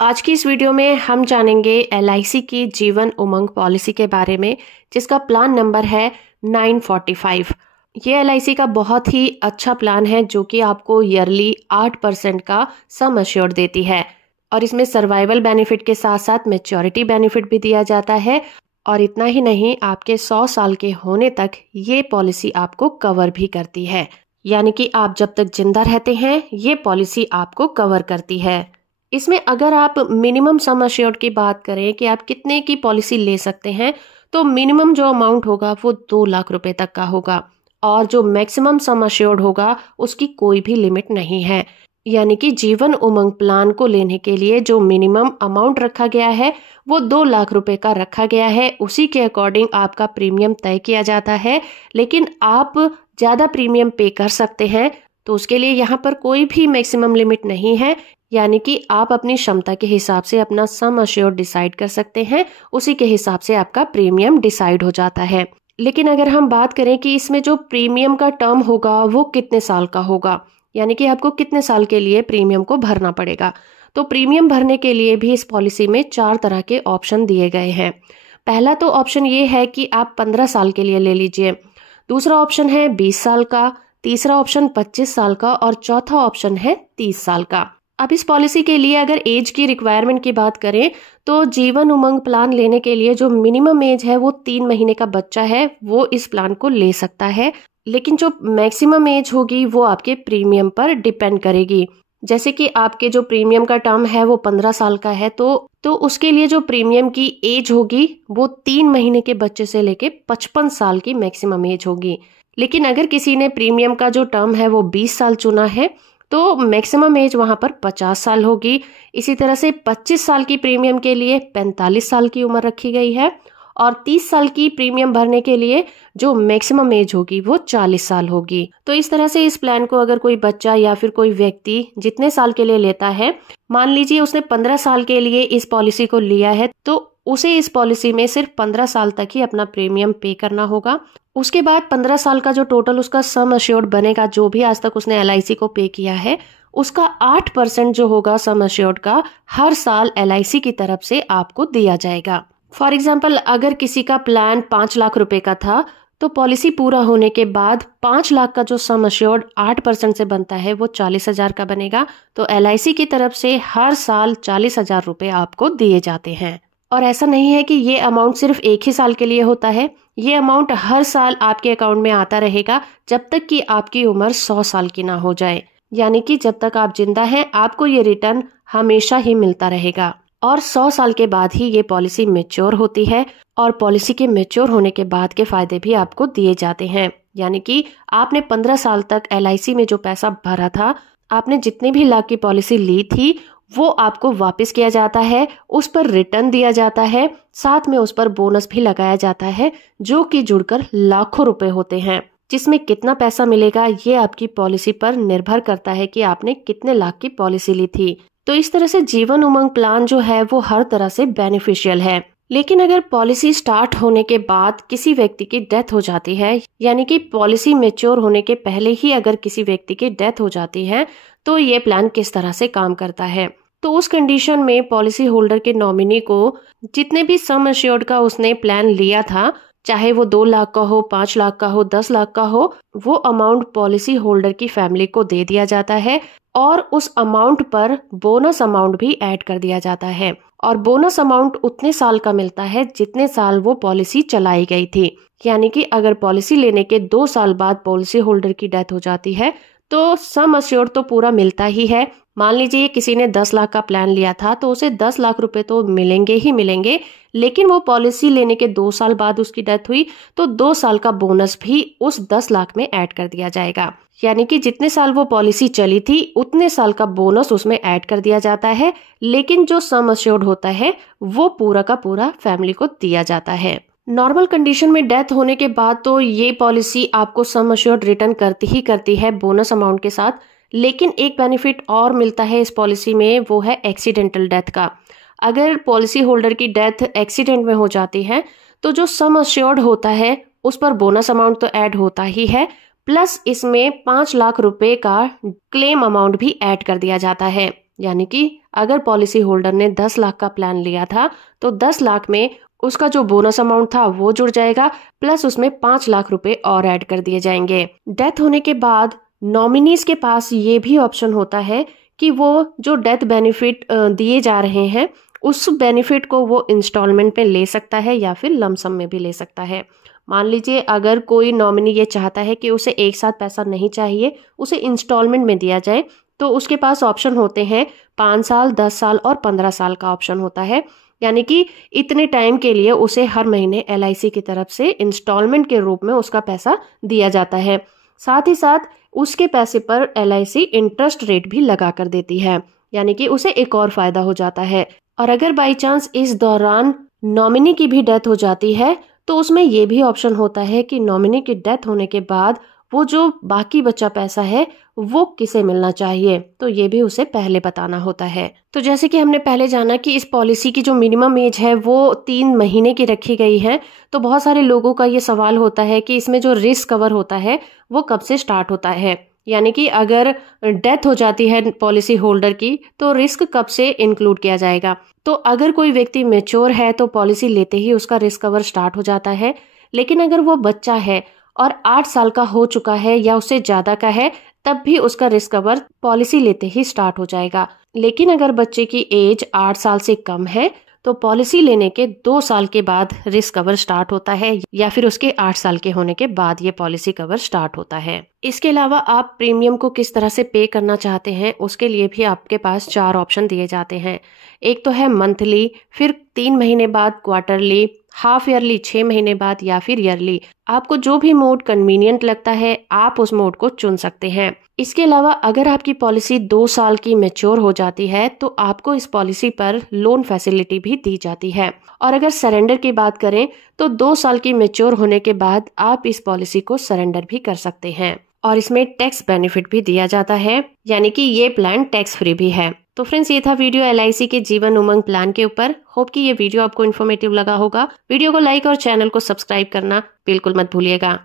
आज की इस वीडियो में हम जानेंगे LIC की जीवन उमंग पॉलिसी के बारे में, जिसका प्लान नंबर है 945। ये LIC का बहुत ही अच्छा प्लान है जो कि आपको ईयरली 8% का सम एश्योर्ड देती है और इसमें सर्वाइवल बेनिफिट के साथ साथ मैच्योरिटी बेनिफिट भी दिया जाता है। और इतना ही नहीं, आपके 100 साल के होने तक ये पॉलिसी आपको कवर भी करती है, यानी कि आप जब तक जिंदा रहते हैं ये पॉलिसी आपको कवर करती है। इसमें अगर आप मिनिमम सम एश्योर्ड की बात करें कि आप कितने की पॉलिसी ले सकते हैं, तो मिनिमम जो अमाउंट होगा वो 2 लाख रुपए तक का होगा और जो मैक्सिमम सम एश्योर्ड होगा उसकी कोई भी लिमिट नहीं है। यानी कि जीवन उमंग प्लान को लेने के लिए जो मिनिमम अमाउंट रखा गया है वो 2 लाख रुपए का रखा गया है। उसी के अकॉर्डिंग आपका प्रीमियम तय किया जाता है, लेकिन आप ज्यादा प्रीमियम पे कर सकते हैं, तो उसके लिए यहाँ पर कोई भी मैक्सिमम लिमिट नहीं है। यानी कि आप अपनी क्षमता के हिसाब से अपना सम एश्योर्ड डिसाइड कर सकते हैं, उसी के हिसाब से आपका प्रीमियम डिसाइड हो जाता है। लेकिन अगर हम बात करें कि इसमें जो प्रीमियम का टर्म होगा वो कितने साल का होगा, यानी कि आपको कितने साल के लिए प्रीमियम को भरना पड़ेगा, तो प्रीमियम भरने के लिए भी इस पॉलिसी में 4 तरह के ऑप्शन दिए गए हैं। पहला तो ऑप्शन ये है कि आप 15 साल के लिए ले लीजिए, दूसरा ऑप्शन है 20 साल का, तीसरा ऑप्शन 25 साल का और चौथा ऑप्शन है 30 साल का। अब इस पॉलिसी के लिए अगर एज की रिक्वायरमेंट की बात करें तो जीवन उमंग प्लान लेने के लिए जो मिनिमम एज है वो 3 महीने का बच्चा है वो इस प्लान को ले सकता है, लेकिन जो मैक्सिमम एज होगी वो आपके प्रीमियम पर डिपेंड करेगी। जैसे कि आपके जो प्रीमियम का टर्म है वो 15 साल का है, तो उसके लिए जो प्रीमियम की एज होगी वो 3 महीने के बच्चे से लेके 55 साल की मैक्सिमम एज होगी। लेकिन अगर किसी ने प्रीमियम का जो टर्म है वो 20 साल चुना है तो मैक्सिमम एज वहां पर 50 साल होगी। इसी तरह से 25 साल की प्रीमियम के लिए 45 साल की उम्र रखी गई है और 30 साल की प्रीमियम भरने के लिए जो मैक्सिमम एज होगी वो 40 साल होगी। तो इस तरह से इस प्लान को अगर कोई बच्चा या फिर कोई व्यक्ति जितने साल के लिए लेता है, मान लीजिए उसने 15 साल के लिए इस पॉलिसी को लिया है, तो उसे इस पॉलिसी में सिर्फ 15 साल तक ही अपना प्रीमियम पे करना होगा। उसके बाद 15 साल का जो टोटल उसका सम एश्योर्ड बनेगा, जो भी आज तक उसने LIC को पे किया है, उसका 8% जो होगा सम एश्योर्ड का हर साल LIC की तरफ से आपको दिया जाएगा। फॉर एग्जाम्पल, अगर किसी का प्लान 5 लाख रुपए का था तो पॉलिसी पूरा होने के बाद 5 लाख का जो सम एश्योर्ड 8% से बनता है वो 40,000 का बनेगा। तो LIC की तरफ से हर साल 40,000 रुपए आपको दिए जाते हैं। और ऐसा नहीं है कि ये अमाउंट सिर्फ एक ही साल के लिए होता है, ये अमाउंट हर साल आपके अकाउंट में आता रहेगा जब तक कि आपकी उम्र 100 साल की ना हो जाए। यानी कि जब तक आप जिंदा हैं आपको ये रिटर्न हमेशा ही मिलता रहेगा। और 100 साल के बाद ही ये पॉलिसी मैच्योर होती है और पॉलिसी के मैच्योर होने के बाद के फायदे भी आपको दिए जाते हैं। यानी कि आपने 15 साल तक LIC में जो पैसा भरा था, आपने जितने भी लाख की पॉलिसी ली थी वो आपको वापस किया जाता है, उस पर रिटर्न दिया जाता है, साथ में उस पर बोनस भी लगाया जाता है जो कि जुड़कर लाखों रुपए होते हैं। जिसमें कितना पैसा मिलेगा ये आपकी पॉलिसी पर निर्भर करता है कि आपने कितने लाख की पॉलिसी ली थी। तो इस तरह से जीवन उमंग प्लान जो है वो हर तरह से बेनिफिशियल है। लेकिन अगर पॉलिसी स्टार्ट होने के बाद किसी व्यक्ति की डेथ हो जाती है, यानी कि पॉलिसी मैच्योर होने के पहले ही अगर किसी व्यक्ति की डेथ हो जाती है, तो ये प्लान किस तरह से काम करता है। तो उस कंडीशन में पॉलिसी होल्डर के नॉमिनी को जितने भी सम एश्योर्ड का उसने प्लान लिया था, चाहे वो 2 लाख का हो, 5 लाख का हो, 10 लाख का हो, वो अमाउंट पॉलिसी होल्डर की फैमिली को दे दिया जाता है और उस अमाउंट पर बोनस अमाउंट भी ऐड कर दिया जाता है। और बोनस अमाउंट उतने साल का मिलता है जितने साल वो पॉलिसी चलाई गई थी। यानी कि अगर पॉलिसी लेने के 2 साल बाद पॉलिसी होल्डर की डेथ हो जाती है तो सम एश्योर्ड तो पूरा मिलता ही है। मान लीजिए किसी ने 10 लाख का प्लान लिया था तो उसे 10 लाख रुपए तो मिलेंगे ही मिलेंगे, लेकिन वो पॉलिसी लेने के 2 साल बाद उसकी डेथ हुई तो 2 साल का बोनस भी उस 10 लाख में ऐड कर दिया जाएगा। यानी कि जितने साल वो पॉलिसी चली थी उतने साल का बोनस उसमें ऐड कर दिया जाता है, लेकिन जो सम एश्योर्ड होता है वो पूरा का पूरा फैमिली को दिया जाता है। नॉर्मल कंडीशन में डेथ होने के बाद तो ये पॉलिसी आपको सम एश्योर्ड रिटर्न करती ही करती है बोनस अमाउंट के साथ। लेकिन एक बेनिफिट और मिलता है इस पॉलिसी में, वो है एक्सीडेंटल डेथ का। अगर पॉलिसी होल्डर की डेथ एक्सीडेंट में हो जाती है तो जो सम एश्योर्ड होता है उस पर बोनस अमाउंट तो ऐड होता ही है, प्लस इसमें 5 लाख रुपए का क्लेम अमाउंट भी ऐड कर दिया जाता है। यानी कि अगर पॉलिसी होल्डर ने 10 लाख का प्लान लिया था तो 10 लाख में उसका जो बोनस अमाउंट था वो जुड़ जाएगा, प्लस उसमें 5 लाख रुपए और ऐड कर दिए जाएंगे। डेथ होने के बाद नॉमिनीज के पास ये भी ऑप्शन होता है कि वो जो डेथ बेनिफिट दिए जा रहे हैं उस बेनिफिट को वो इंस्टॉलमेंट में ले सकता है या फिर लमसम में भी ले सकता है। मान लीजिए अगर कोई नॉमिनी ये चाहता है कि उसे एक साथ पैसा नहीं चाहिए, उसे इंस्टॉलमेंट में दिया जाए, तो उसके पास ऑप्शन होते हैं 5 साल, 10 साल और 15 साल का ऑप्शन होता है। यानी कि इतने टाइम के लिए उसे हर महीने LIC की तरफ से इंस्टॉलमेंट के रूप में उसका पैसा दिया जाता है। साथ ही साथ उसके पैसे पर LIC इंटरेस्ट रेट भी लगा कर देती है, यानी कि उसे एक और फायदा हो जाता है। और अगर बाई चांस इस दौरान नॉमिनी की भी डेथ हो जाती है तो उसमें ये भी ऑप्शन होता है कि नॉमिनी की डेथ होने के बाद वो जो बाकी बचा पैसा है वो किसे मिलना चाहिए, तो ये भी उसे पहले बताना होता है। तो जैसे कि हमने पहले जाना कि इस पॉलिसी की जो मिनिमम एज है वो 3 महीने की रखी गई है, तो बहुत सारे लोगों का ये सवाल होता है कि इसमें जो रिस्क कवर होता है वो कब से स्टार्ट होता है, यानी कि अगर डेथ हो जाती है पॉलिसी होल्डर की तो रिस्क कब से इंक्लूड किया जाएगा। तो अगर कोई व्यक्ति मैच्योर है तो पॉलिसी लेते ही उसका रिस्क कवर स्टार्ट हो जाता है, लेकिन अगर वो बच्चा है और 8 साल का हो चुका है या उससे ज्यादा का है तब भी उसका रिस्क कवर पॉलिसी लेते ही स्टार्ट हो जाएगा। लेकिन अगर बच्चे की एज 8 साल से कम है तो पॉलिसी लेने के 2 साल के बाद रिस्क कवर स्टार्ट होता है, या फिर उसके 8 साल के होने के बाद ये पॉलिसी कवर स्टार्ट होता है। इसके अलावा आप प्रीमियम को किस तरह से पे करना चाहते हैं उसके लिए भी आपके पास 4 ऑप्शन दिए जाते हैं। एक तो है मंथली, फिर 3 महीने बाद क्वार्टरली, हाफ ईयरली 6 महीने बाद, या फिर ईयरली। आपको जो भी मोड कन्वीनियंट लगता है आप उस मोड को चुन सकते हैं। इसके अलावा अगर आपकी पॉलिसी 2 साल की मैच्योर हो जाती है तो आपको इस पॉलिसी पर लोन फैसिलिटी भी दी जाती है। और अगर सरेंडर की बात करें तो 2 साल की मैच्योर होने के बाद आप इस पॉलिसी को सरेंडर भी कर सकते हैं। और इसमें टैक्स बेनिफिट भी दिया जाता है, यानी कि ये प्लान टैक्स फ्री भी है। तो फ्रेंड्स, ये था वीडियो LIC के जीवन उमंग प्लान के ऊपर। होप कि ये वीडियो आपको इन्फॉर्मेटिव लगा होगा। वीडियो को लाइक और चैनल को सब्सक्राइब करना बिल्कुल मत भूलिएगा।